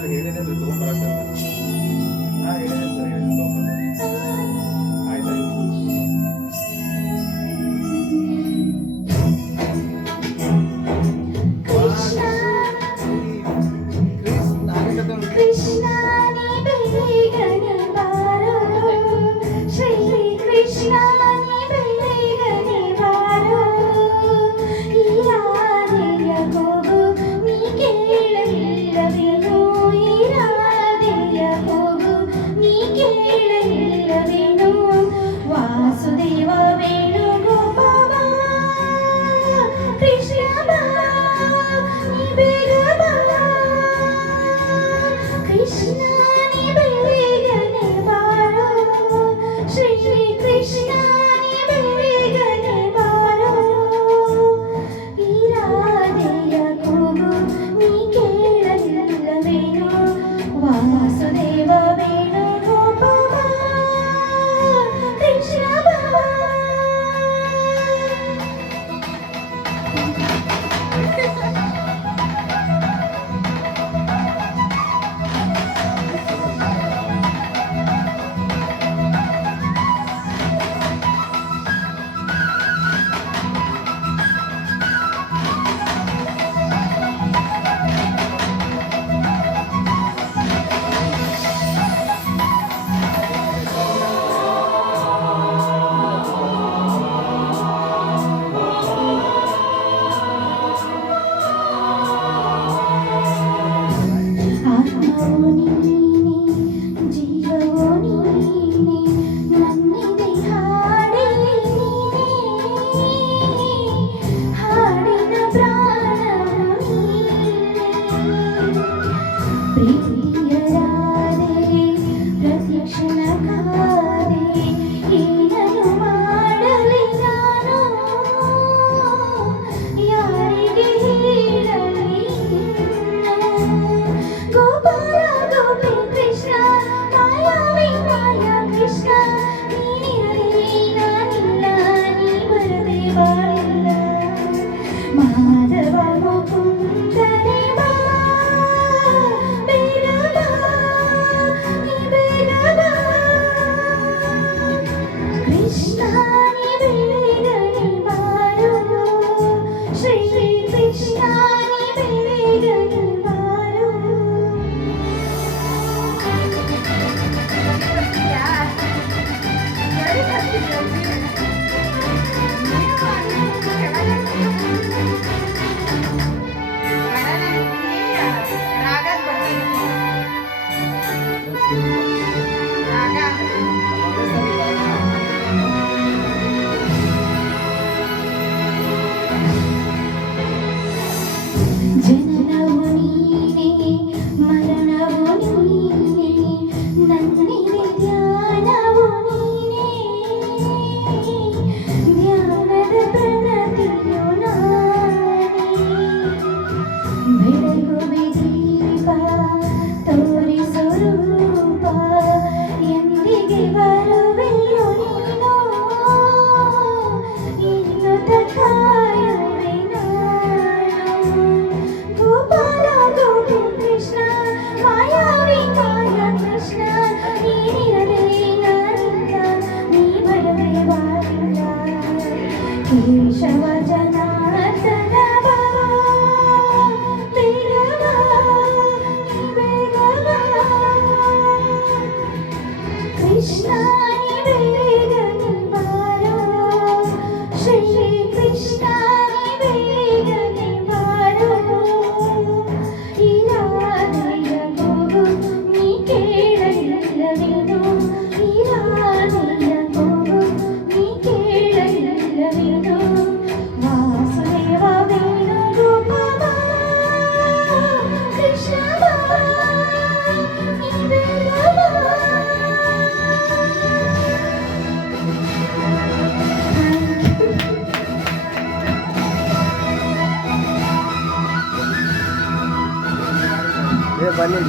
ಅದು ಹೇಳಿದ್ರೆ ತೊಗೊಂಡ್ಬರಕ್ಕೆ ನಾ ಹೇಳಿದೆ ಸರ್ ಹೇಳಿದ್ರೆ ತೊಗೊಂಡ್ಬರ್ತಾರೆ ಆಯ್ತಾಯ್ತು ಕೃಷ್ಣ ನೀ ಬೇಗನೆ ಬಾರೋ ಶ್ರೀ ಕೃಷ್ಣ ನೀ ಬೇಗನೆ ಬಾರೋ ಈ ರಾಧೆಯ ಕೂಗು ನೀ ಕೇಳಲಿಲ್ಲವೇನೋ ಈ ರಾಧೆಯ ಕೂಗು ನೀ ಕೇಳಲಿಲ್ಲವೇನೋ ವಾಸುದೇವ ವೇಣುಗೋಪಾಲ ಕೃಷ್ಣ ಬಾ ನೀ ಬೇಗ ಬಾ ಕೃಷ್ಣ ನೀ ಬೇಗನೆ ಬಾರೋ ಶ್ರೀ ಕೃಷ್ಣ ನೀ ಬೇಗನೆ ಬಾರೋ ಈ ರಾಧೆಯ ಕೂಗು ನೀ ಕೇಳಲಿಲ್ಲವೇನೋ ವಾಸುದೇವ ವೇಣುಗೋಪಾಲ ಕೃಷ್ಣ ಬಾ ಆತ್ಮವೋ ನೀನೆ ಜೀವವೋ ನೀನೆ ನನ್ನಿದೆ ಹಾಡೇ ನೀನೆ ಹಾಡಿನ ಪ್ರಾಣವು ನೀನೆ ಪ್ರೀತಿಯ ರಾಧೆ ಪ್ರತಿಕ್ಷಣ ಕಾದೆ ಏನನ್ನು ಮಾಡಲಿ ನಾನು ಯಾರಿಗೆ ಹೇಳಲಿ ಗೋಪಾಲ ಗೋಪಿ ಕೃಷ್ಣ ಮಾಯಾವಿ ಮಾಯಾ ಕೃಷ್ಣ ನೀನಿರಲಿ ನಾನಿಲ್ಲ ನೀ ಬರದೆ ಬಾಳಿಲ್ಲ ಮಾಧವ ಮುಕುಂದನೆ ಬಾ ಬೇಗ ಬಾ ನೀ ಬೇಗ ಬಾ ಕೃಷ್ಣ ನೀ ಬೇಗನೆ ಬಾರೋ ಶ್ರೀ ಕೃಷ್ಣ ನೀ ಬೇಗನೆ ಬಾರೋ ಜನನವು ನೀನೆ ಮರಣವು ನೀನೆ ನನ್ನಿದೆ ಧ್ಯಾನವು ನೀನೆ ಧ್ಯಾನದ ಪ್ರಣತಿಯು ನಾನೇ ಬೆಳಗುವೆ ದೀಪ ತೋರಿಸು ರೂಪ ಎಂದಿಗೆ ಬರುವೆಯೋ ನೀನು ಎನ್ನುತ್ತ ಕಾಯುವೆ ನಾನು ಗೋಪಾಲ ಗೋಪಿ ಕೃಷ್ಣ ಮಾಯಾವಿ ಮಾಯಾ ಕೃಷ್ಣ ನೀನಿರದೆ ನಾನಿಲ್ಲ ನೀ ಬರದೆ ಬಾಳಿಲ್ಲ ಕೇಶವ ಜನಾರ್ದನ ಬಾ ಬೇಗ ಬಾ ನೀ ಬೇಗ ಬಾ ಕೃಷ್ಣ ನೀ ಬೇಗನೆ ಬಾರೋ ಶ್ರೀ ಕೃಷ್ಣ ನೀ ಬೇಗನೆ ಬಾರೋ ಈ ರಾಧೆಯ ಕೂಗು ನೀ ಕೇಳಲಿಲ್ಲವೇನೋ ಈ ರಾಧೆಯ ಕೂಗು ನೀ ಕೇಳಲಿಲ್ಲವೇನೋ ವಾಸುದೇವ ವೇಣುಗೋಪಾಲ ಕೃಷ್ಣ ಬಾ ನೀ ಬೇಗ ಬಾ ಬನ್ನಿ